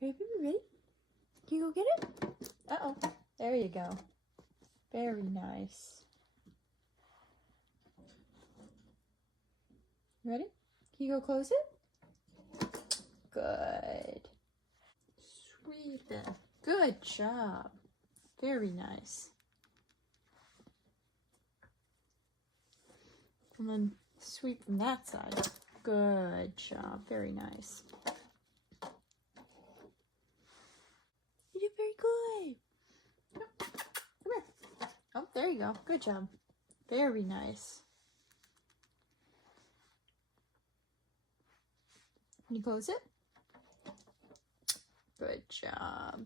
Ready, baby, ready? Can you go get it? Uh-oh. There you go. Very nice. Ready? Can you go close it? Good. Sweet then. Good job. Very nice. And then sweep from that side. Good job. Very nice. You did very good. Come here. Oh, there you go. Good job. Very nice. Can you close it? Good job.